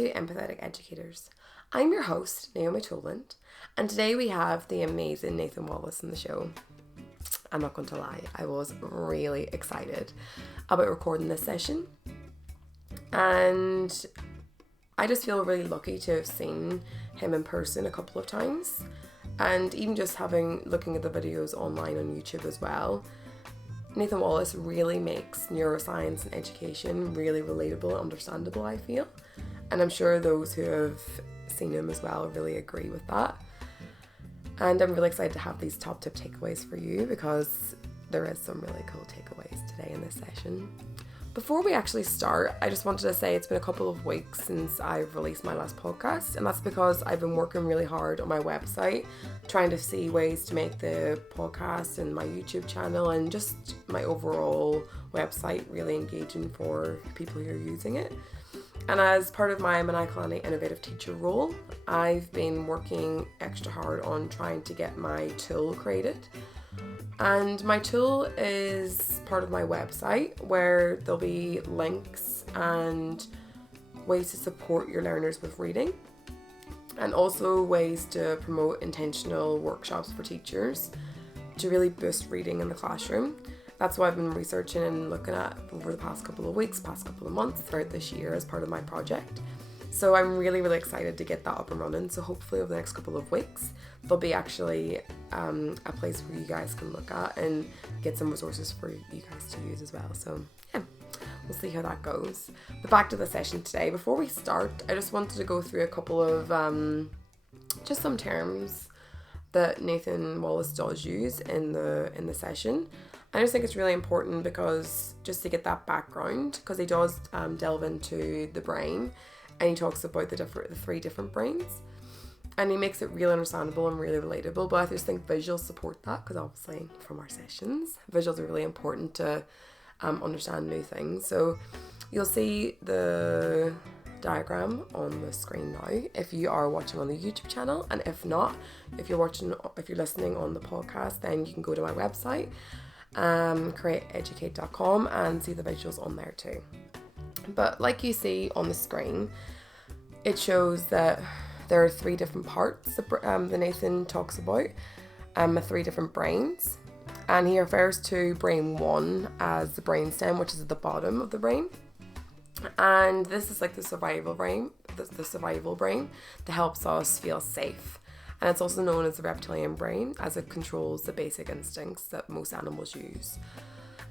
to Empathetic Educators. I'm your host, Naomi Toland, and today we have the amazing Nathan Wallis on the show. I'm not going to lie, I was really excited about recording this session, and I just feel really lucky to have seen him in person a couple of times, and even just looking at the videos online on YouTube as well. Nathan Wallis really makes neuroscience and education really relatable and understandable, I feel. And I'm sure those who have seen him as well really agree with that. And I'm really excited to have these top tip takeaways for you because there is some really cool takeaways today in this session. Before we actually start, I just wanted to say it's been a couple of weeks since I've released my last podcast, and that's because I've been working really hard on my website, trying to see ways to make the podcast and my YouTube channel and just my overall website really engaging for people who are using it. And as part of my maniacal and innovative teacher role, I've been working extra hard on trying to get my tool created. And my tool is part of my website where there'll be links and ways to support your learners with reading, and also ways to promote intentional workshops for teachers to really boost reading in the classroom. That's what I've been researching and looking at over the past couple of weeks, past couple of months throughout this year as part of my project. So I'm really excited to get that up and running. So hopefully over the next couple of weeks, there'll be actually a place where you guys can look at and get some resources for you guys to use as well. So yeah, we'll see how that goes. But back to the session today. Before we start, I just wanted to go through a couple of just some terms that Nathan Wallis does use in the session. I just think it's really important because just to get that background, because he does delve into the brain. And he talks about the three different brains, and he makes it really understandable and really relatable. But I just think visuals support that, because obviously from our sessions, visuals are really important to understand new things. So you'll see the diagram on the screen now if you are watching on the YouTube channel, and if not, if you're listening on the podcast, then you can go to my website, createeducate.com, and see the visuals on there too. But like you see on the screen, it shows that there are three different parts that Nathan talks about, three different brains. And he refers to brain 1 as the brainstem, which is at the bottom of the brain. And this is like the survival brain that helps us feel safe. And it's also known as the reptilian brain, as it controls the basic instincts that most animals use.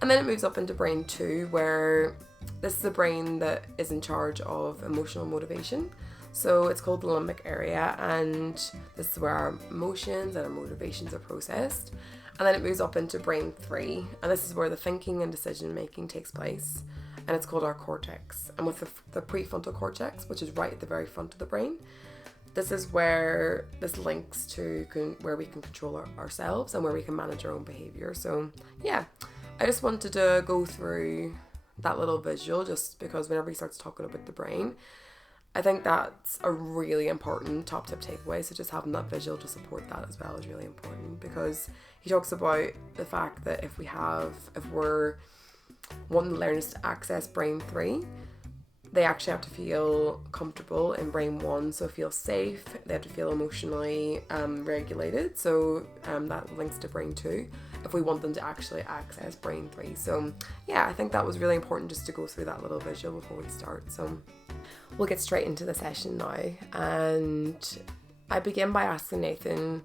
And then it moves up into brain 2, where this is the brain that is in charge of emotional motivation. So it's called the limbic area, and this is where our emotions and our motivations are processed. And then it moves up into brain 3, and this is where the thinking and decision making takes place, and it's called our cortex. And with the prefrontal cortex, which is right at the very front of the brain, this is where this links to where we can control ourselves and where we can manage our own behavior. So yeah, I just wanted to go through that little visual, just because whenever he starts talking about the brain, I think that's a really important top tip takeaway. So just having that visual to support that as well is really important, because he talks about the fact that if we're wanting learners to access brain 3, they actually have to feel comfortable in brain 1, so feel safe. They have to feel emotionally regulated, so that links to brain 2 if we want them to actually access brain 3. So yeah, I think that was really important just to go through that little visual before we start. So we'll get straight into the session now, and I begin by asking Nathan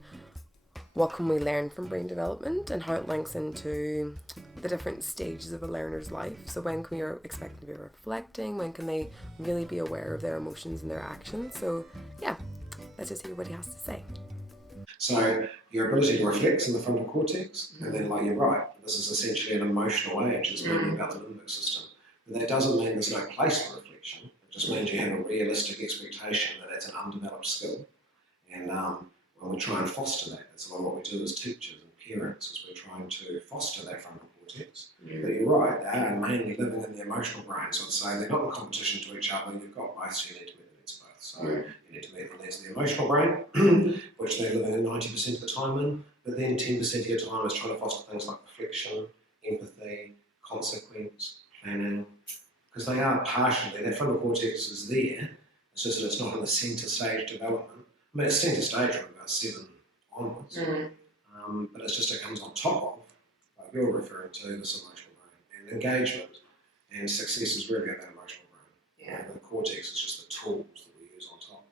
what can we learn from brain development and how it links into the different stages of a learner's life. So when can we expect them to be reflecting? When can they really be aware of their emotions and their actions? So yeah, let's just hear what he has to say. So your ability to reflect is in the frontal cortex, and then, like you're right, this is essentially an emotional age. It's mainly about the limbic system. But that doesn't mean there's no place for reflection. It just means you have a realistic expectation that it's an undeveloped skill. And when we try and foster that, that's a lot of what we do as teachers and parents, is we're trying to foster that frontal cortex. But you're right, they are mainly living in the emotional brain, so I'd say they're not in competition to each other. You've got both, so you need to meet the needs of both. So you need to meet the needs of the emotional brain, which they're living in 90% of the time in, but then 10% of your time is trying to foster things like reflection, empathy, consequence, planning, because they are partially, their frontal cortex is there, It's just that it's not in the centre stage development. I mean, it's centre stage from about 7 onwards, but it's just it comes on top of, like you're referring to, this emotional brain. And engagement and success is really about emotional brain. Yeah. And the cortex is just the tools that we use on top.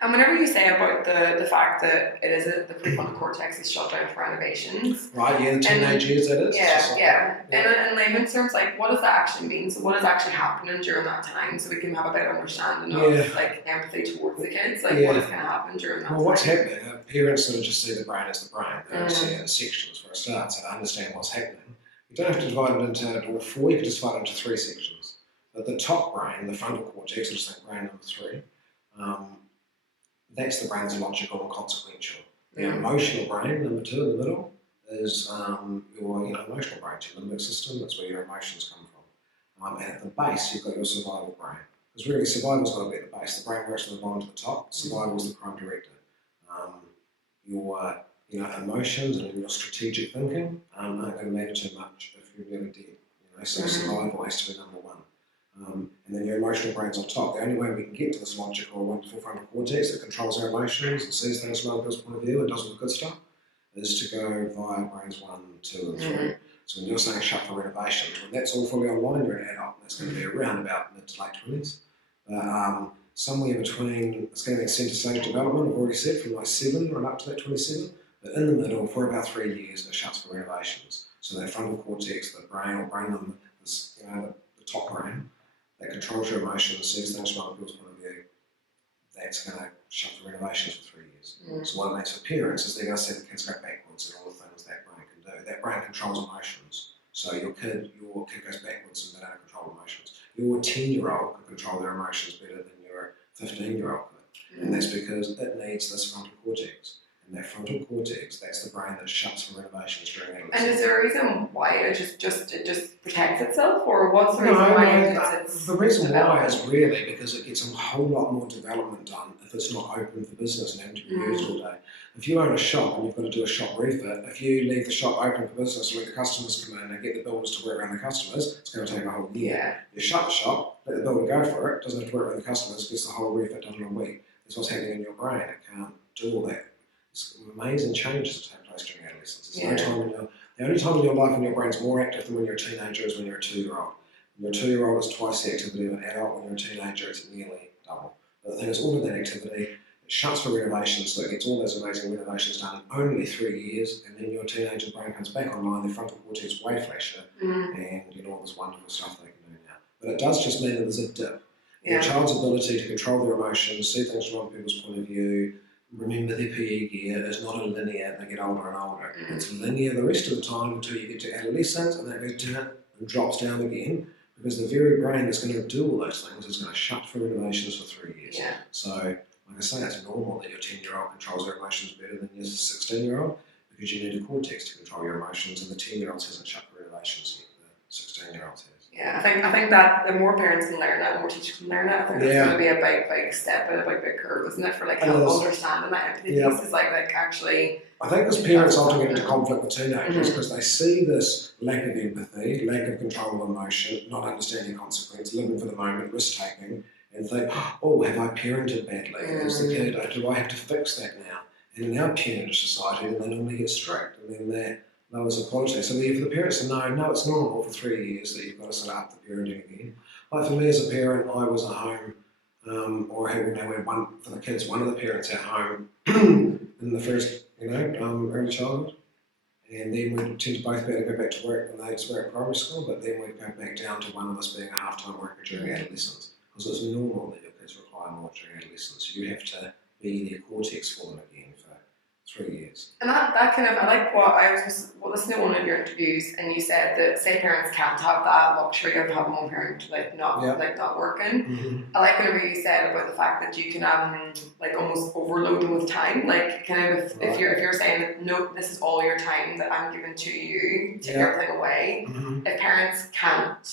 And whenever you say about the fact that it is the prefrontal cortex is shut down for innovations. Right, yeah, the teenage years that is. Yeah. And in layman's terms, like, what does that actually mean? So what is actually happening during that time so we can have a better understanding of like empathy towards the kids? Like what is going to happen during that time? Well, what's happening, parents sort of just see the brain as the brain. They don't see it as sections for a start, so to understand what's happening. You don't have to divide it into all 4, you can just divide it into 3 sections. But the top brain, the frontal cortex, which is like brain number 3, that's the brain that's logical and consequential. The emotional brain, number 2 in the middle, is your emotional brain, your limbic system. That's where your emotions come from. And at the base, you've got your survival brain. Because really, survival's got to be at the base. The brain works from the bottom to the top. Survival is the prime director. Your emotions and your strategic thinking aren't going to matter too much if you're really dead. So survival has to be number 1. And then your emotional brain's on top. The only way we can get to this logical, wonderful frontal cortex that controls our emotions and sees things from other people's point of view and does all the good stuff is to go via brains 1, 2, and 3. So when you're saying shut for renovations, when that's all fully online, you're an adult. That's going to be around about mid to late 20s. But somewhere between, it's going to be centre stage development, I've already said, from like 7 right up to that 27. But in the middle, for about 3 years, it shuts for renovations. So that frontal cortex, the brain or brain limb, the top brain, that controls your emotions, sees things from other people's point of view, that's going to shut for renovations for 3 years. So what it makes for parents is they're going to see the kids go backwards and all the things that brain can do. That brain controls emotions. So your kid goes backwards and they don't control emotions. Your 10-year-old can control their emotions better than your 15-year-old could. And that's because it needs this frontal cortex. And that frontal cortex, that's the brain that shuts for renovations during adolescence. And is there a reason why it just protects itself, or what's the reason why the reason why is really because it gets a whole lot more development done if it's not open for business and having to be used all day. If you own a shop and you've got to do a shop refit, if you leave the shop open for business and let the customers come in and get the builders to work around the customers, it's going to take a whole year. You shut the shop, let the builder go for it, doesn't have to work around the customers, gets the whole refit done in a week. That's what's happening in your brain. It can't do all that. It's amazing changes that take place during adolescence. The only time in your life when your brain's more active than when you're a teenager is when you're a 2-year-old. When you're a 2-year-old, it's twice the activity of an adult. When you're a teenager, it's nearly double. But the thing is, all of that activity, it shuts for renovations, so it gets all those amazing renovations done in only 3 years, and then your teenager brain comes back online, the frontal cortex is way flasher, and all this wonderful stuff they can do now. But it does just mean that there's a dip. Your child's ability to control their emotions, see things from other people's point of view, remember their PE gear is not a linear, they get older and older. It's linear the rest of the time until you get to adolescence, and that goes down and drops down again, because the very brain that's going to do all those things is going to shut for renovations for 3 years. So, like I say, it's normal that your 10-year-old controls their emotions better than your 16-year-old, because you need a cortex to control your emotions, and the 10-year-old hasn't shut for renovations yet, the 16-year-old has. Yeah, I think that the more parents can learn that, the more teachers can learn that. I think it's going to be a big step and a big curve, isn't it? For like understanding that empathy piece is like actually. I think as parents often get into conflict with teenagers because they see this lack of empathy, lack of control of emotion, not understanding consequence, living for the moment, risk taking, and think, oh, have I parented badly? As the kid, do I have to fix that now? And in our parentage society, then they normally get strict, and then that lowers the quality. So for the parents to know, no, it's normal for 3 years that you've got to sort of up the parenting again. Like for me as a parent, I was at home, or we had one for the kids, one of the parents at home in the first, early childhood, and then we tend to both be able to go back to work when they were at primary school, but then we'd go back down to one of us being a half-time worker during adolescence, because it's normal that your kids require more during adolescence. You have to be their cortex for them again for 3 years. And that kind of, I like what I was listening to one of your interviews, and you said that say parents can't have that luxury of having one parent not working. I like whenever you said about the fact that you can almost overload them with time, like kind of if you're saying that no, this is all your time that I'm giving to you, take everything away. If parents can't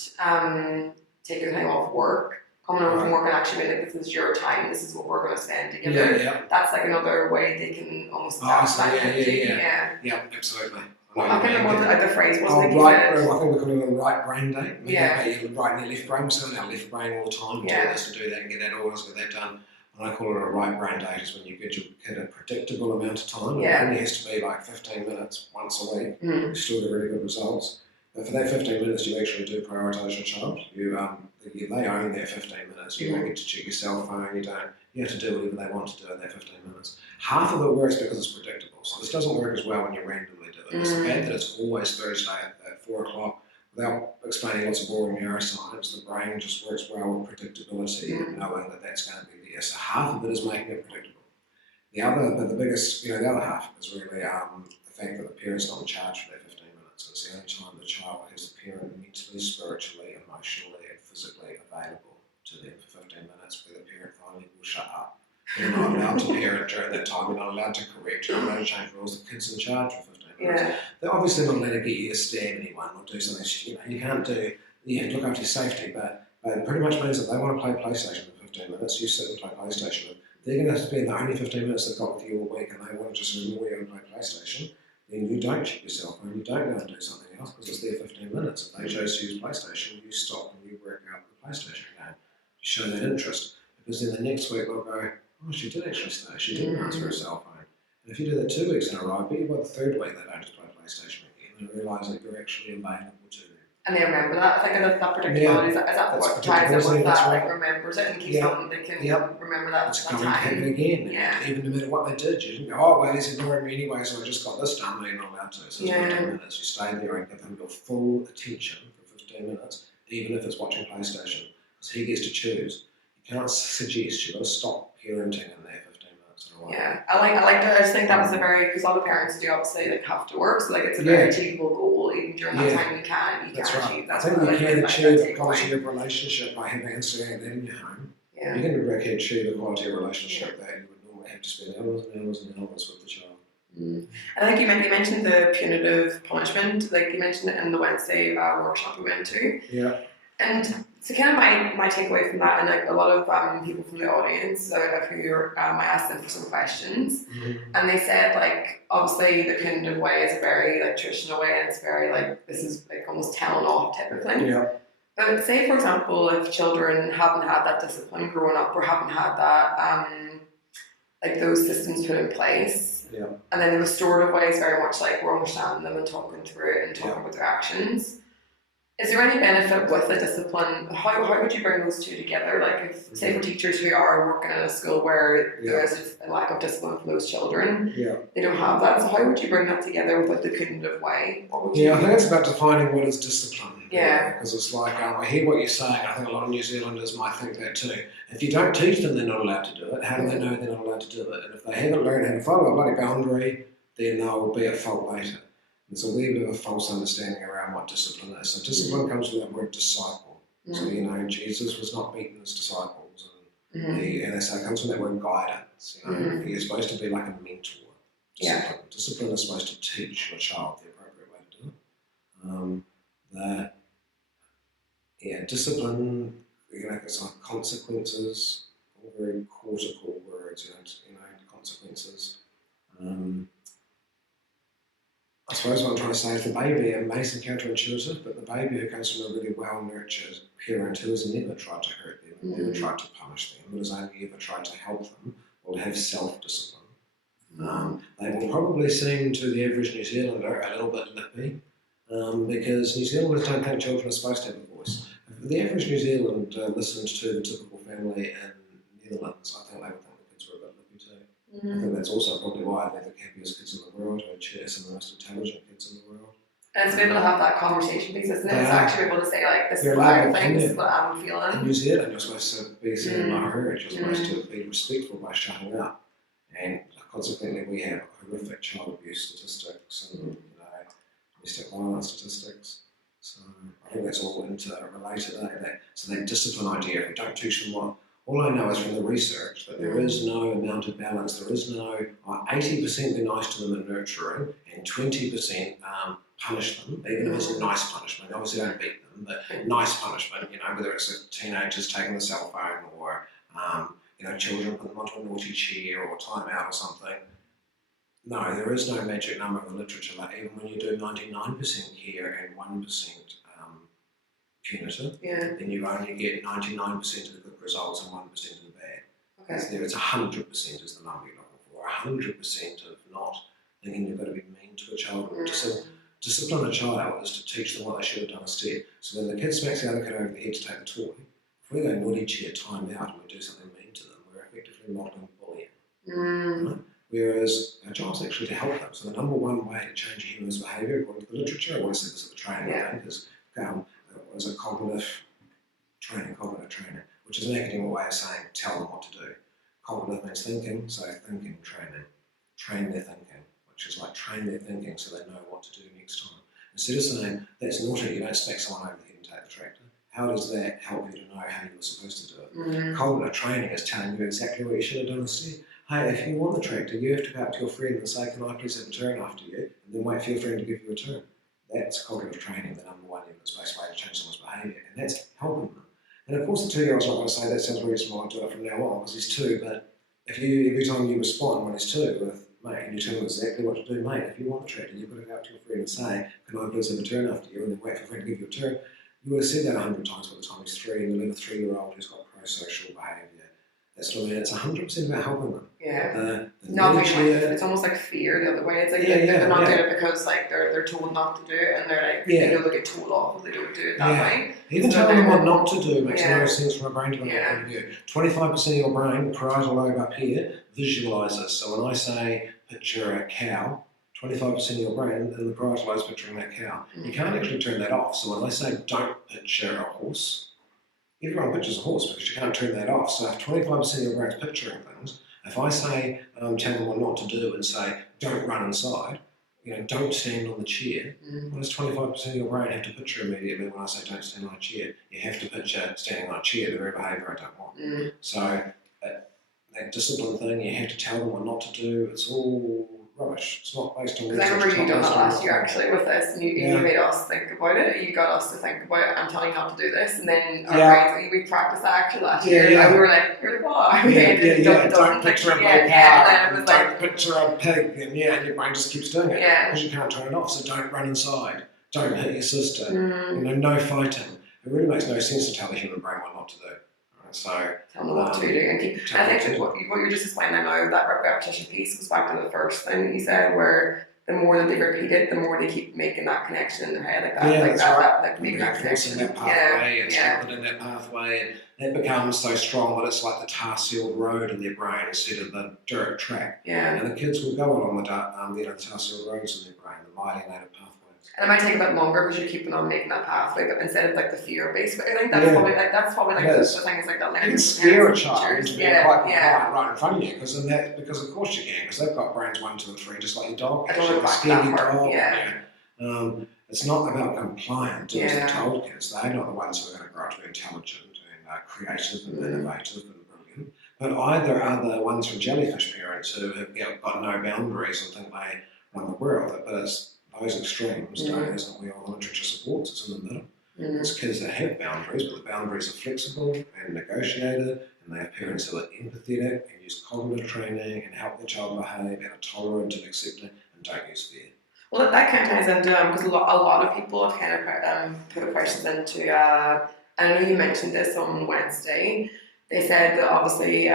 take your time off work, coming home from work and actually be like, this is your time, this is what we're going to spend together. That's like another way they can almost adapt that. Yeah, absolutely. I can't remember what the phrase was. Oh, I think I think we call it a right brain day. Yeah. Your right and your left brain. We're still in our left brain all the time. Do this and do that and get that organised, get that done. And I call it a right brain day, is when you give your kid a predictable amount of time. It only has to be like 15 minutes once a week. You still get really good results. But for that 15 minutes, you actually do prioritise your child. They own their 15 minutes. You don't get to check your cell phone. You have to do whatever they want to do in that 15 minutes. Half of it works because it's predictable. So this doesn't work as well when you randomly do it. It's the fact that it's always Thursday at 4 o'clock. Without explaining lots of boring neuroscience, the brain just works well with predictability and knowing that that's going to be there. So half of it is making it predictable. The other half is really the fact that the parent's not in charge for that 15 minutes. It's the only time the child has the parent mentally, spiritually, emotionally, and physically available to them for 15 minutes, where the parent finally will shut up. You're not allowed to parent during that time. You're not allowed to correct. You're not allowed to change rules. The kid's in charge for 15 minutes. They're obviously not allowed to get you to stab anyone or do something. You can't do. You have to look after your safety, but it pretty much means that they want to play PlayStation for 15 minutes. You sit and play PlayStation. They're going to spend the only 15 minutes they've got with you all week, and they want to just ignore you and play PlayStation. Then you don't check your cell phone. You don't go and do something else because it's there 15 minutes. If they chose to use PlayStation, you stop and you work out the PlayStation game to show that interest. Because then the next week they'll go, oh, she did actually stay. She didn't answer her cell phone. And if you do that 2 weeks in a row, I bet you by the third week they don't just play PlayStation again. They realise that you're actually available to them. And they remember that. I think that predictability is that what ties in with that, like remembers it and keeps on, they can remember that. It's going to happen again. Even no matter what they did, you didn't go, oh, well, he's ignoring me anyway, so I just got this done. No, you're not allowed to. So it's 15 minutes. You stay there and give him your full attention for 15 minutes, even if it's watching PlayStation, because he gets to choose. You can't suggest. You've got to stop parenting in there 15 minutes in a row. Yeah, I just think that was because a lot of parents do obviously have to work, so it's a very achievable goal. Even during that time, you can achieve that. I think you can achieve the quality of relationship by having instigating that in your home. You can achieve the quality of relationship that you would normally have to spend hours and hours and hours with the child. I think you mentioned the punitive punishment, like you mentioned it in the Wednesday workshop we went to. Yeah. And so kind of my takeaway from that, and like a lot of people from the audience, so I asked them for some questions, and they said like obviously the punitive way is a very like traditional way, and it's very like this is like almost telling off typically. Yeah. But say for example, if children haven't had that discipline growing up or haven't had that like those systems put in place, and then the restorative way is very much like we're understanding them and talking through it and talking about their actions. Is there any benefit with the discipline? How would you bring those two together? Like, if, say, for teachers who are working in a school where there is a lack of discipline for those children, they don't have that. So, how would you bring that together with the punitive way? I think it's about defining what is discipline. Because it's like, I hear what you're saying. I think a lot of New Zealanders might think that too. If you don't teach them they're not allowed to do it, how do they know they're not allowed to do it? And if they haven't learned how to follow a bloody boundary, then they'll be at fault later. There's a wee bit of a false understanding around what discipline is. So discipline comes from that word disciple. So, Jesus was not beating his disciples. And so it comes from that word guidance. You're supposed to be like a mentor. Discipline is supposed to teach your child the appropriate way to do it. Discipline, it's like consequences, all very cortical words, consequences. I suppose what I'm trying to say is the baby, it may seem counterintuitive, but the baby who comes from a really well-nurtured parent who has never tried to hurt them, never tried to punish them, but has only ever tried to help them, will have self-discipline. They will probably seem to the average New Zealander a little bit lippy, because New Zealanders don't think children are supposed to have a voice. If the average New Zealander listened to the typical family in Netherlands, I think they would think the kids were a bit lippy too. I think that's also probably why they're the happiest kids in the world, and some of the most intelligent kids in the world. And it's to be able to have that conversation piece, isn't it? It's actually able to say, like, this is what I think, this is what I'm feeling. In New Zealand, you're supposed to be seen not heard, you're supposed to be respectful by shutting up. And consequently, we have horrific child abuse statistics and domestic violence statistics. So I think that's all interrelated. So that discipline idea, if we don't teach them what. All I know is from the research that there is no amount of balance, there is no 80% be nice to them and nurturing, and 20% punish them, even if it's a nice punishment. Obviously don't beat them, but nice punishment, whether it's a teenagers taking the cell phone or, children put them onto a naughty chair or time out or something. No, there is no magic number in the literature. Like even when you do 99% care and 1% punitive, then you only get 99% of the good results and 1% of the bad. Okay. It's 100% is the number you're looking for. 100% of not thinking you've got to be mean to a child. Discipline a child is to teach them what they should have done instead. So when the kid smacks the other kid over the head to take the toy, if we go naughty cheer, time out, and we do something mean to them, we're effectively modelling bullying. Right? Whereas our job's actually to help them. So the number one way to change a human's behaviour, according to the literature, I want to say this at the training, I think, is a cognitive training, which is an academic way of saying tell them what to do. Cognitive means thinking, so thinking training. Train their thinking, which is like train their thinking so they know what to do next time. Instead of saying, that's naughty, you don't smack someone over the head and take the tractor, how does that help you to know how you were supposed to do it? Cognitive training is telling you exactly what you should have done instead. Hey, if you want the tractor, you have to go up to your friend and say, can I please have a turn after you? And then wait for your friend to give you a turn. That's cognitive training, the number one evidence-based way to change someone's behaviour, and that's helping them. And of course the 2-year-old's not going to say, that sounds really small, I'll do it from now on, because he's 2, but if you, every time you respond when he's 2 with, mate, and you tell him exactly what to do, mate, if you want the tractor, you've got to go up to your friend and say, can I please have a turn after you, and then wait for a friend to give you a turn. You would have said that 100 times by the time he's 3, and you leave a 3-year-old who's got pro-social behaviour. That's what I mean, it's 100% about helping them. Yeah. It's almost like fear the other way. It's like they're not doing it because like they're told not to do it, and they're like they get told off if they don't do it that way. Even telling them what not to do makes no sense from a brain development point of view. 25% of your brain, the parietal lobe up here, visualises. So when I say picture a cow, 25% of your brain and the parietal lobe is picturing that cow. You can't actually turn that off. So when I say don't picture a horse, everyone pictures a horse because you can't turn that off. So if 25% of your brain's picturing things, if I say, tell them what not to do and say, don't run inside, don't stand on the chair, what does 25% of your brain have to picture immediately when I say don't stand on a chair? You have to picture standing on a chair, the very behaviour I don't want. So that discipline thing, you have to tell them what not to do, it's all rubbish. It's not based on research. I remember you done that last year actually with this, and you made us think about it. You got us to think about it. I'm telling you not to do this, and then we practiced that actually last year. And we were like, "You're the what?" Don't picture a blue cow. Don't picture a pig, and your brain just keeps doing it because you can't turn it off. So don't run inside. Don't hit your sister. No fighting. It really makes no sense to tell the human brain what not to do. So tell them what to do, and I think what you're just explaining now, that repetition piece goes back to the first thing that you said, where the more that they repeat it, the more they keep making that connection in their head, making that connection. That pathway and strengthening that pathway, and that becomes so strong that it's like the tar-sealed road in their brain instead of the dirt track. And the kids will go along the tar-sealed roads in their brain, the myelinated pathways. And it might take a bit longer because you're keeping on making that pathway, but instead of like the fear-based, I think that's probably the thing is like that. You can scare a child into being quite compliant right in front of you, because of course you can, because they've got brains 1, 2, and 3, just like your dog. I don't scare your dog. It's not about compliant as the told kids. They're not the ones who are going to grow up to be intelligent and creative and innovative and brilliant. But either are the ones from jellyfish parents who have got no boundaries and think they run the world. But it's those extremes isn't where all the literature supports. It's in the middle. It's kids that have boundaries, but the boundaries are flexible and negotiated, and they have parents who are empathetic and use cognitive training and help their child behave and are tolerant and accepting and don't use fear. Well, that kind of ties into, because a lot of people have kind of put questions into, I know you mentioned this on Wednesday. They said that obviously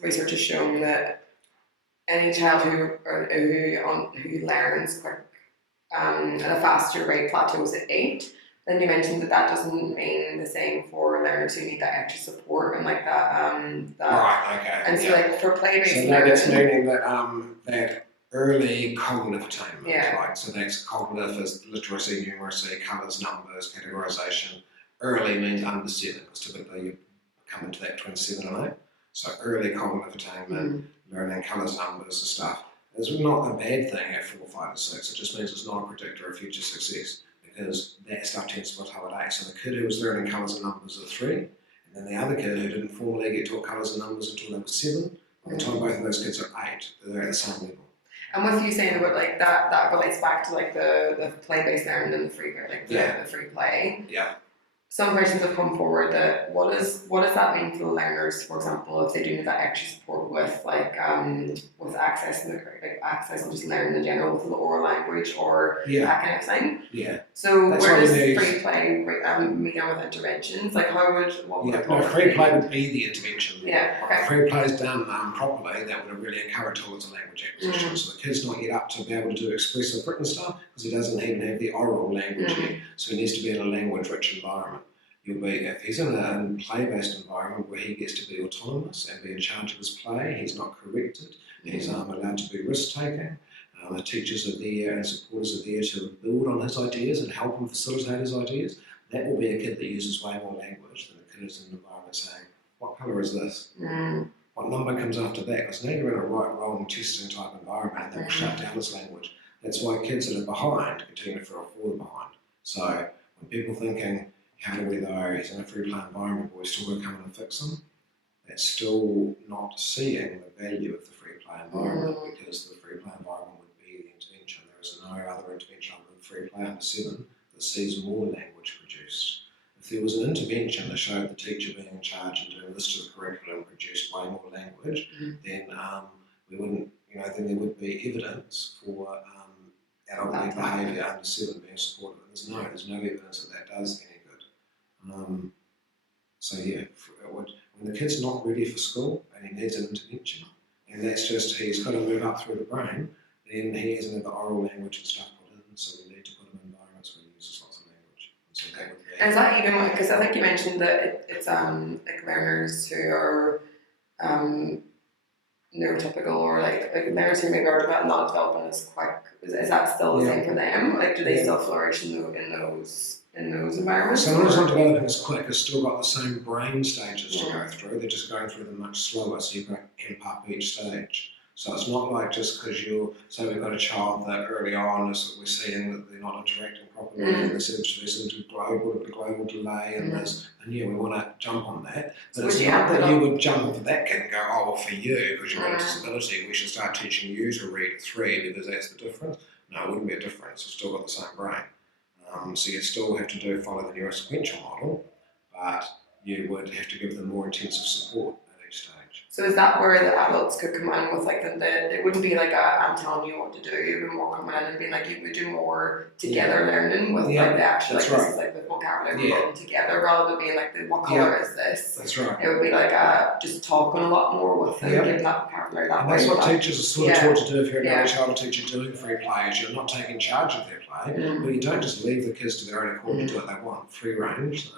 research has shown that any child who learns quick at a faster rate plateaus at 8. Then you mentioned that doesn't mean the same for learners who need that extra support and like that. Right. Okay. And so, like for play-based learning, that's meaning that early cognitive attainment. So that's cognitive as literacy, numeracy, colours, numbers, categorisation. Early means under 7, because typically you come into that between 7 and 8. So early cognitive attainment, learning colours, numbers, and stuff. It's not a bad thing at 4, 5, or 6. It just means it's not a predictor of future success, because that stuff tends to plateau at 8. So the kid who was learning colours and numbers at 3, and then the other kid who didn't formally get taught colours and numbers until they were 7, by the time both of those kids are 8, they're at the same level. And with you saying about like that relates back to like the play-based learning and the free the free play. Yeah. some questions have come forward that what does that mean for the learners, for example, if they do need that extra support with with accessing just learning in general with the oral language or that kind of thing. Yeah. So That's where does free play meet with interventions? Like free play would be the intervention. Yeah. Okay. If free play is done properly, that would really encourage towards a language acquisition. So the kid's not yet up to be able to do expressive written stuff because he doesn't even have the oral language yet. So he needs to be in a language-rich environment. If he's in a play-based environment where he gets to be autonomous and be in charge of his play, he's not corrected, he's allowed to be risk-taking. The teachers are there and supporters are there to build on his ideas and help him facilitate his ideas. That will be a kid that uses way more language than a kid who's in an environment saying, what colour is this? What number comes after that? Because now you're in a right-wrong testing type environment and that will shut down his language. That's why kids that are behind continue to feel further behind. So when people thinking, how do we know he's in a free play environment but we're still going to come in and fix him? That's still not seeing the value of the free play environment because the free play environment would be the intervention. There is no other intervention other than free play under 7 that sees more language produced. If there was an intervention that showed the teacher being in charge and doing this to the curriculum and produced way more language, then we wouldn't, then there would be evidence for adult behaviour under 7 being supported. And there's no evidence that does any good. So yeah, when the kid's not ready for school and he needs an intervention, and that's just he's got to move up through the brain, then he hasn't had the oral language and stuff put in, so we need to put him in environments where he uses lots of language. And so that would be. And is that even because I think you mentioned that it's like learners who are neurotypical or like learners who maybe are not developing as quick. Is that still the same for them? Like, do they still flourish in those environments? Someone who's not developing as quick has still got the same brain stages to go through. They're just going through them much slower, so you've got to amp up each stage. So it's not like just because so we've got a child that early on we're seeing that they're not interacting properly and there's a global delay and we want to jump on that. But so it's not that you would jump onto that kid and go, oh, well, for you, because you've got a disability, we should start teaching you to read at 3 because that's the difference. No, it wouldn't be a difference. You've still got the same brain. So you still have to follow the neurosequential model, but you would have to give them more intensive support at each stage. So is that where the adults could come in with like it wouldn't be like I'm telling you what to do, it would be more coming in and being like you would do more together learning with like the actual like this is like the vocabulary we're together rather than being like what colour is this? That's right. It would be like just talking a lot more with them, giving that vocabulary that and way. That's what teachers are sort of taught to do if you're an early childhood teacher doing free play is you're not taking charge of their play, but you don't just leave the kids to their own accord to do what they want, free range.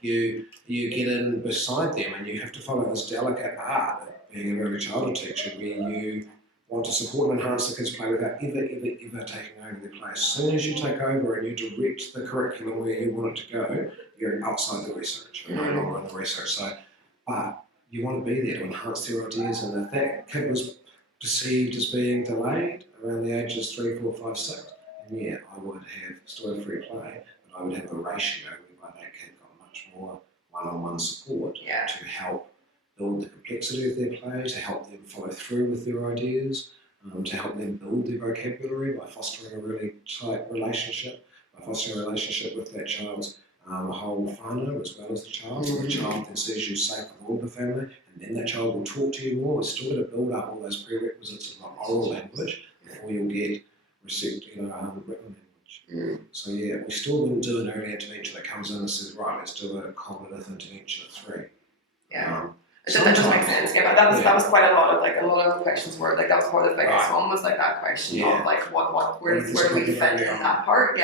You get in beside them and you have to follow this delicate art of being an early childhood teacher where you want to support and enhance the kids' play without ever taking over their play. As soon as you take over and you direct the curriculum where you want it to go, you're outside the research, you're no longer in the research. So, but you want to be there to enhance their ideas, and if that kid was perceived as being delayed around the ages 3, 4, 5, 6, then I would still have free play, but I would have a ratio whereby that kid got much more one-on-one support to help build the complexity of their play, to help them follow through with their ideas, to help them build their vocabulary by fostering a really tight relationship, by fostering a relationship with that child's whole whānau as well as the child. So the child then sees you safe with all the family, and then that child will talk to you more. We're still going to build up all those prerequisites of oral language before you'll get written language. So we still wouldn't do an early intervention that comes in and says, right, let's do a cognitive intervention at 3. That does make sense. Yeah, but that was quite a lot of the questions were like that was probably the biggest one was like that question of like where do we fit in that part?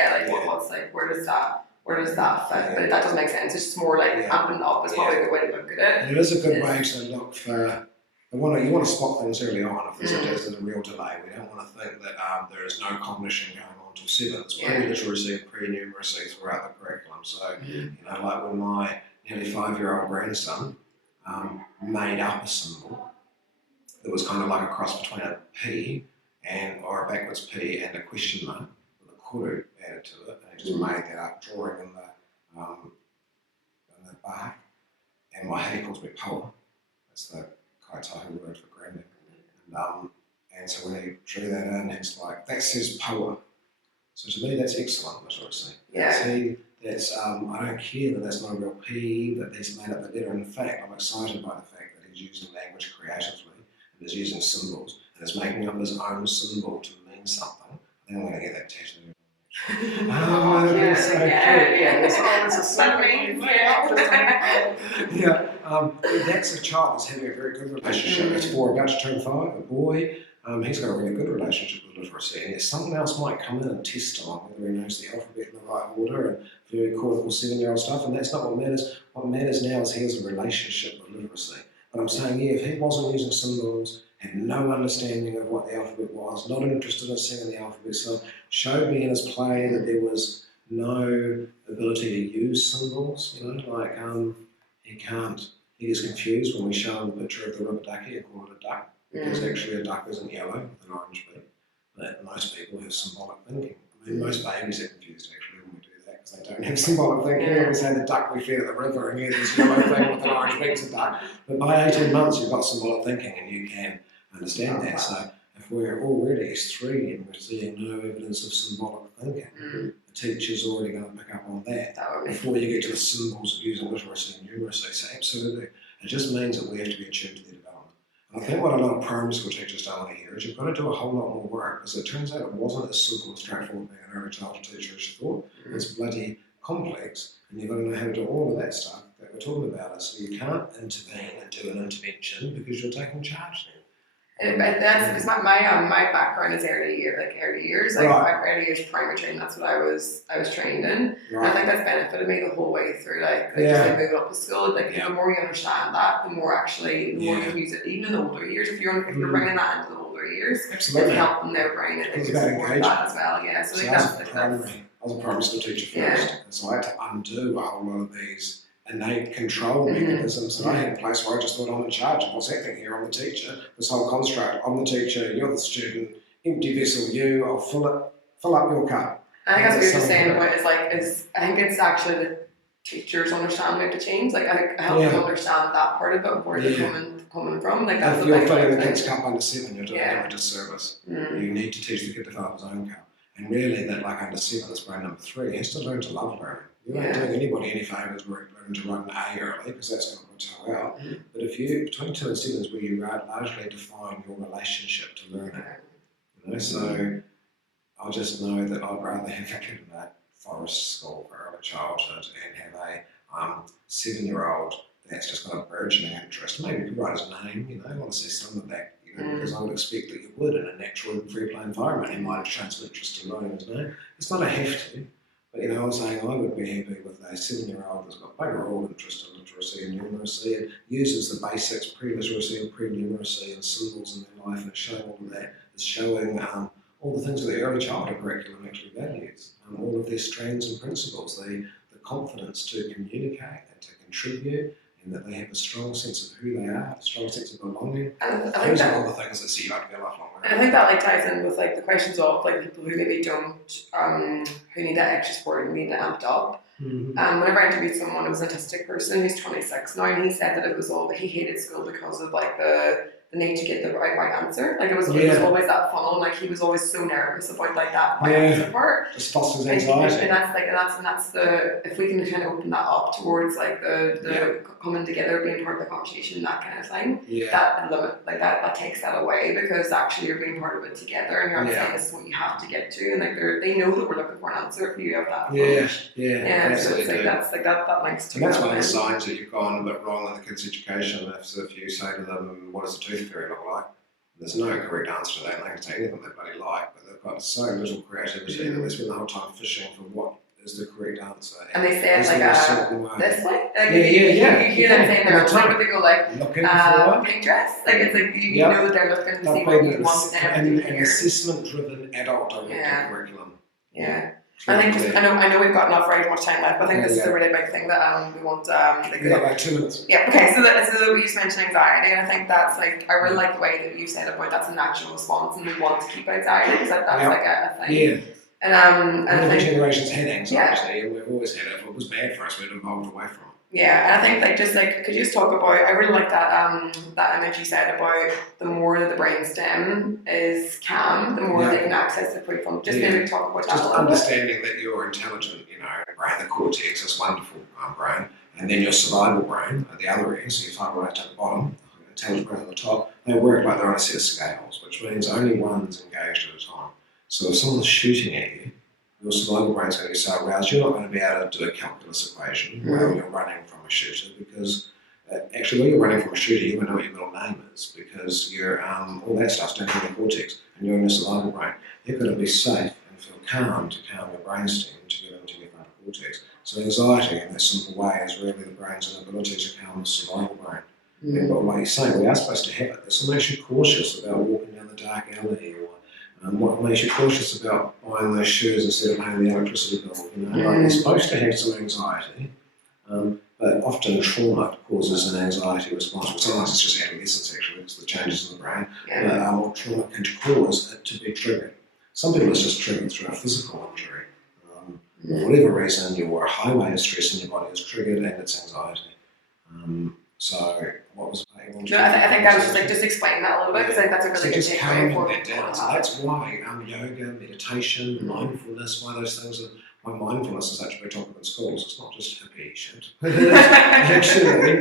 What's like where does that fit? But that does make sense. It's just more like amping up is probably a good way to look at it. And it is a good way to look for. You want to spot things early on if there's a real delay. We don't want to think that there is no cognition going on till 7. It's pre-literacy and pre-numeracy throughout the curriculum. So like when my nearly 5-year-old grandson made up a symbol that was kind of like a cross between a P or a backwards P and a question mark with a kuru added to it, and he just made that up, drawing in the bark. And my he calls me Poa. That's the Kaitahu word for granny. And so when he drew that in, he's like, that says Poa. So to me, that's excellent literacy. That's I don't care that that's not a real P, that he's made up the letter. In fact, I'm excited by the fact that he's using language creatively and is using symbols and is making up his own symbol to mean something. I think I'm going to get that tattooed. Oh, that's so cute. Yeah, that's a symbol. That's a child that's having a very good relationship. It's 4, about to turn 5, a boy. He's got a really good relationship with literacy, and something else might come in and test him on whether he knows the alphabet in the right order and very critical 7-year-old stuff, and that's not what matters. What matters now is he has a relationship with literacy. But I'm saying, if he wasn't using symbols, had no understanding of what the alphabet was, not interested in singing the alphabet, so showed me in his play that there was no ability to use symbols, he gets confused when we show him the picture of the rubber ducky and call it a duck, because actually a duck isn't yellow with an orange beak. But most people have symbolic thinking. I mean, most babies are confused actually when we do that because they don't have symbolic thinking. When we say the duck we fed at the river and this yellow thing with an orange beak's a duck. But by 18 months you've got symbolic thinking and you can understand that. So if we're already S3 and we're seeing no evidence of symbolic thinking, the teacher's already going to pick up on that before you get to the symbols of using literacy and numeracy. So absolutely, it just means that we have to be attuned to their development. And I think what a lot of primary school teachers don't want to hear is you've got to do a whole lot more work, because it turns out it wasn't as simple and straightforward being an early childhood teacher as you thought. It's bloody complex, and you've got to know how to do all of that stuff that we're talking about. So you can't intervene and do an intervention because you're taking charge now. But that's because my background is early years, like early years primary training. That's what I was trained in. And I think that's benefited me the whole way through. Just like moving up to school, the more you understand that, the more you use it. Even in the older years, if you're bringing that into the older years, it's helping their brain and support that as well. Yeah, so I think I was a primary school teacher first, and so I had to undo a whole lot of these innate control mechanisms that I had in place where I just thought I'm in charge of what's happening here. I'm the teacher. This whole construct, I'm the teacher, you're the student, empty vessel you, I'll fill up your cup. I think that's what you're just saying about I think it's actually the teachers understanding the change. I help them understand that part of it, where they're coming from. That's if you're filling the kid's cup under 7, you're doing them a disservice. You need to teach the kid to fill up his own cup. And really that under 7, it's brain number 3, he has to learn to love learning. You're not doing anybody any favours learning to write an A early, because that's going to go out. But if between 2 and 7 is where you largely define your relationship to learning. So I just know that I'd rather have a kid in a forest school for early childhood and have a 7-year-old that's just got a burgeoning interest. Maybe you could write his name, I want to see some of that, because I would expect that you would in a natural free play environment. He might have shown some interest in learning his name. It's not a have to. But I was saying I would be happy with a 7-year-old that's got bigger old interest in literacy and numeracy and uses the basics, pre-literacy and pre-numeracy and symbols in their life, and showing all of that. It's showing all the things that the early childhood curriculum actually values, all of their strands and principles, the confidence to communicate and to contribute, and that they have a strong sense of who they are, a strong sense of belonging. And those are all the things that set you up to be a lifelong learner. And I think that ties in with the questions of people who maybe don't, who need that extra support and need it amped up. Whenever I interviewed someone, it was an autistic person who's 26 now, and he said that it was all that he hated school because of the need to get the right answer. It was always that funnel. He was always so nervous about that right answer part. Just fosters anxiety. And that's the, if we can kind of open that up towards the coming together, being part of the conversation, that kind of thing. That limit that takes that away, because actually you're being part of it together, and you're not saying this is what you have to get to, and they know that we're looking for an answer if you have that approach. So it's that links to. And that's one of the signs that you've gone a bit wrong in the kids' education. If you say to them, what does a tooth fairy look like? There's no correct answer to that. They can say anything they bloody like, but they've got so little creativity that they spend the whole time fishing for what is the correct answer. And they say it this way? You hear them saying their time, but they go looking for pink dress. You know that they're looking to see what you want them to hear. An assessment-driven adult directed curriculum. I think I know we've got not very much time left, but I think this is a really big thing that we want. We've got 2 minutes. Okay. So we just mentioned anxiety, and I think that's I really like the way that you said about that's a natural response, and we want to keep anxiety because that's a thing. And I think generations had anxiety, and we've always had it. If it was bad for us, we'd evolved away from it. Yeah, and I think could you just talk about? I really like that image you said about the more that the brainstem is calm, the more they can access the prefrontal. Just maybe talk about that. Just understanding that your intelligent, brain, the cortex, this wonderful brain, and then your survival brain at the other end, so your frontal right at the bottom, the intelligent brain at the top, they work like they're on a set of scales, which means only one's engaged at a time. So if someone's shooting at you, your survival brain's going to be so aroused, you're not going to be able to do a calculus equation while you're running from a shooter, because actually when you're running from a shooter, you won't know what your middle name is, because you're, all that stuff's down in the cortex, and you're in the survival brain. You've got to be safe and feel calm to calm your brainstem to get into your frontal cortex. So anxiety, in that simple way, is really the brain's inability to calm the survival brain. But like you're saying, we are supposed to have it. This makes you cautious about walking down the dark alley, or what makes you cautious about buying those shoes instead of paying the electricity bill. Like you're supposed to have some anxiety, but often trauma causes an anxiety response. Well, sometimes it's just adolescence, actually, it's the changes in the brain. But what trauma can cause it to be triggered. Some people it's just triggered through a physical injury. For whatever reason, your highway of stress in your body is triggered, and it's anxiety. So, what was I think I was just explaining that a little bit, because I think that's a really good just calming for that down. So that's why yoga, meditation, mindfulness, why those things are, why mindfulness is such a big topic in schools. It's not just hippie shit. Actually,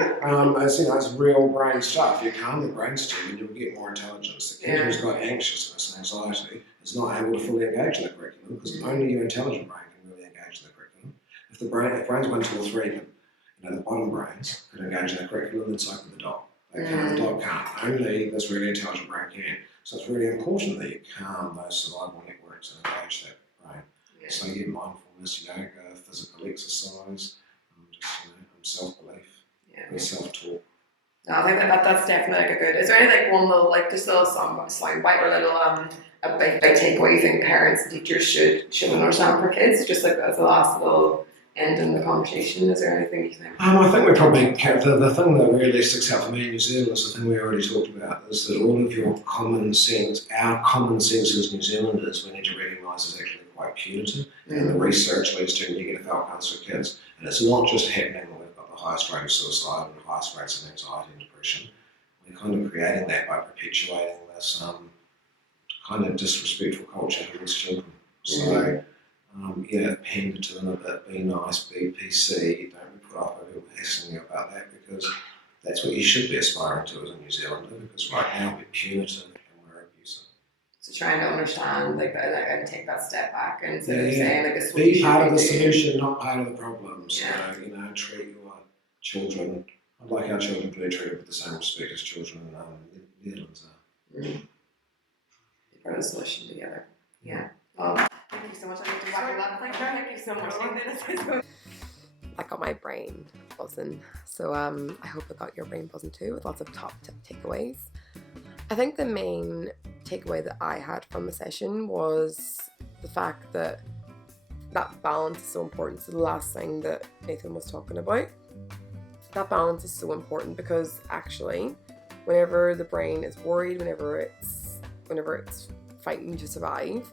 it's real brain stuff. You calm the brainstem and you'll get more intelligence. The kid who's got anxiousness and anxiety is not able to fully engage in the curriculum, because only your intelligent brain can really engage in the curriculum. If brains 1, 2 or 3 can, the bottom brains could engage in the curriculum, and so can the dog. They can't, the dog can't. Only this really intelligent brain can. So it's really important that you calm those survival networks and engage that brain. So you get mindfulness, yoga, physical exercise, self-belief, self-talk. No, I think that's definitely a good. Is there any one little just a little sound bite or little a big takeaway you think parents and teachers should understand for kids? Just as a last little end in the conversation, is there anything you think? I think we probably, the thing that really sticks out for me in New Zealand is the thing we already talked about, is that all of your common sense, our common sense as New Zealanders, we need to recognise is actually quite punitive, and the research leads to negative outcomes for kids. And it's not just happening when we've got the highest rate of suicide and the highest rates of anxiety and depression. We're kind of creating that by perpetuating this kind of disrespectful culture towards children. So, pander to them a bit, be nice, be PC, don't be put off by people asking you about that, because that's what you should be aspiring to as a New Zealander, because right now we're punitive and we're abusive. So trying to understand and take that step back and instead of saying this is what be part of the solution, not part of the problem. So treat your children, I'd like our children to be treated with the same respect as children in the Netherlands are. Be part of the solution together. Thank you so much. Thank you so much. I got my brain buzzing, so I hope it got your brain buzzing too, with lots of top tip takeaways. I think the main takeaway that I had from the session was the fact that balance is so important. So the last thing that Nathan was talking about, that balance is so important, because actually whenever the brain is worried, whenever it's fighting to survive,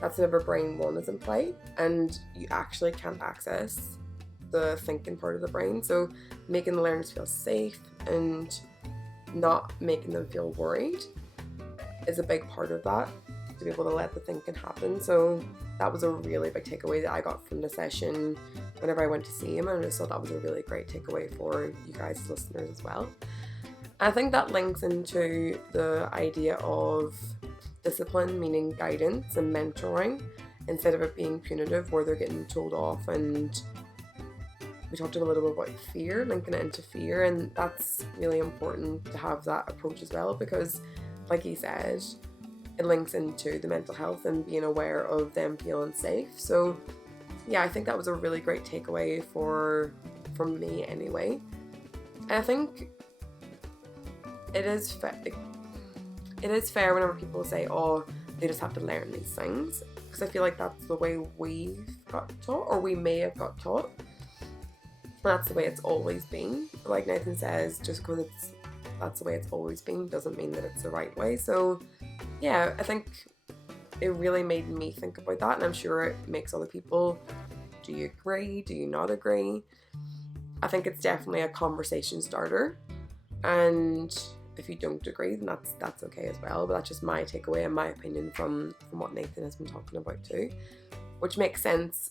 that's whenever brain 1 is in play, and you actually can't access the thinking part of the brain. So making the learners feel safe and not making them feel worried is a big part of that, to be able to let the thinking happen. So that was a really big takeaway that I got from the session whenever I went to see him, and I just thought that was a really great takeaway for you guys as listeners as well. I think that links into the idea of discipline, meaning guidance and mentoring, instead of it being punitive where they're getting told off. And we talked a little bit about fear, linking it into fear, and that's really important to have that approach as well, because like he said, it links into the mental health and being aware of them feeling safe. So I think that was a really great takeaway from me anyway. And I think it is fair whenever people say, they just have to learn these things, because I feel like that's the way we've got taught, or we may have got taught. That's the way it's always been. Like Nathan says, just because that's the way it's always been doesn't mean that it's the right way. So I think it really made me think about that, and I'm sure it makes other people. Do you agree? Do you not agree? I think it's definitely a conversation starter, and if you don't agree, then that's okay as well. But that's just my takeaway and my opinion from what Nathan has been talking about too. which makes sense.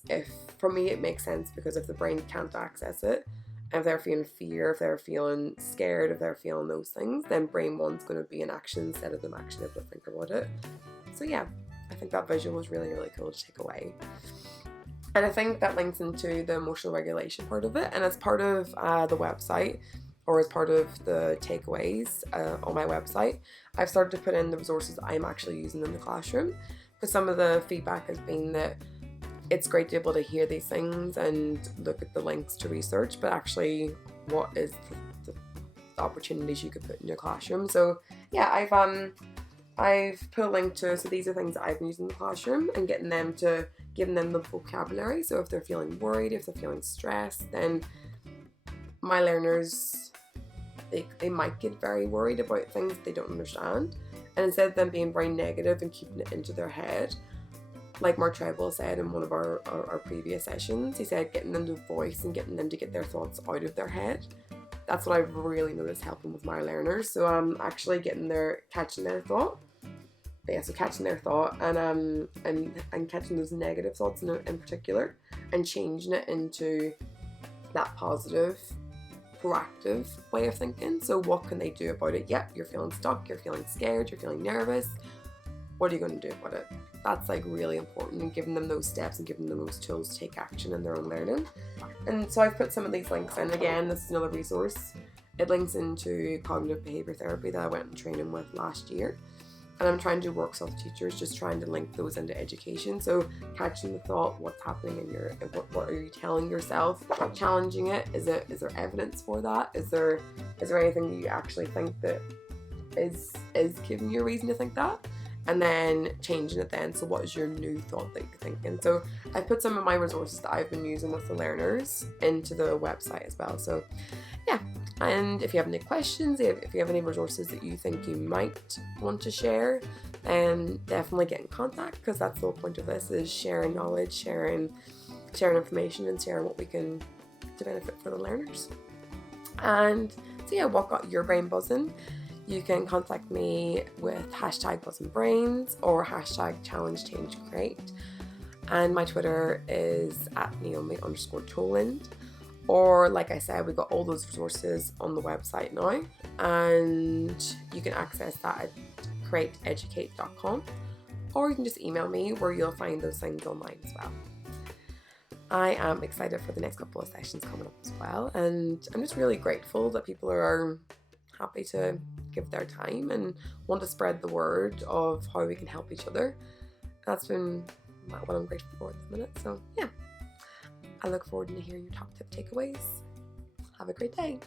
For me, it makes sense because if the brain can't access it, and if they're feeling fear, if they're feeling scared, if they're feeling those things, then brain one's going to be in action instead of them actually able to think about it. So yeah, I think that visual was really, really cool to take away. And I think that links into the emotional regulation part of it. And as part of the website, or as part of the takeaways on my website, I've started to put in the resources I'm actually using in the classroom. Because some of the feedback has been that it's great to be able to hear these things and look at the links to research, but actually what is the opportunities you could put in your classroom. So yeah, I've put a link to, so these are things that I've been using in the classroom and giving them the vocabulary. So if they're feeling worried, if they're feeling stressed, then my learners, they might get very worried about things they don't understand. And instead of them being very negative and keeping it into their head, like Mark Treble said in one of our previous sessions, he said getting them to voice and getting them to get their thoughts out of their head. That's what I've really noticed helping with my learners. So I'm actually catching their thought. Yeah, so catching their thought and catching those negative thoughts in particular, and changing it into that positive, proactive way of thinking. So what can they do about it? Yep, you're feeling stuck, you're feeling scared, you're feeling nervous. What are you going to do about it? That's like really important, and giving them those steps and giving them those tools to take action in their own learning. And so I've put some of these links in. Again, this is another resource. It links into cognitive behaviour therapy that I went in training with last year. And I'm trying to do workshops with teachers, just trying to link those into education. So catching the thought, what's happening in what are you telling yourself? Challenging it. Is there evidence for that? Is there anything that you actually think that is giving you a reason to think that? And then changing it then. So what is your new thought that you're thinking? So I've put some of my resources that I've been using with the learners into the website as well. So yeah, and if you have any questions, if you have any resources that you think you might want to share, then definitely get in contact, because that's the whole point of this, is sharing knowledge, sharing information, and sharing what we can to benefit for the learners. And so yeah, what got your brain buzzing? You can contact me with #BuzzingBrains or #ChallengeChangeCreate. And my Twitter is @Naomi_Toland. Or like I said, we've got all those resources on the website now, and you can access that at createeducate.com, or you can just email me where you'll find those things online as well. I am excited for the next couple of sessions coming up as well, and I'm just really grateful that people are happy to give their time and want to spread the word of how we can help each other. That's been what I'm grateful for at the minute. So yeah, I look forward to hearing your top tip takeaways. Have a great day.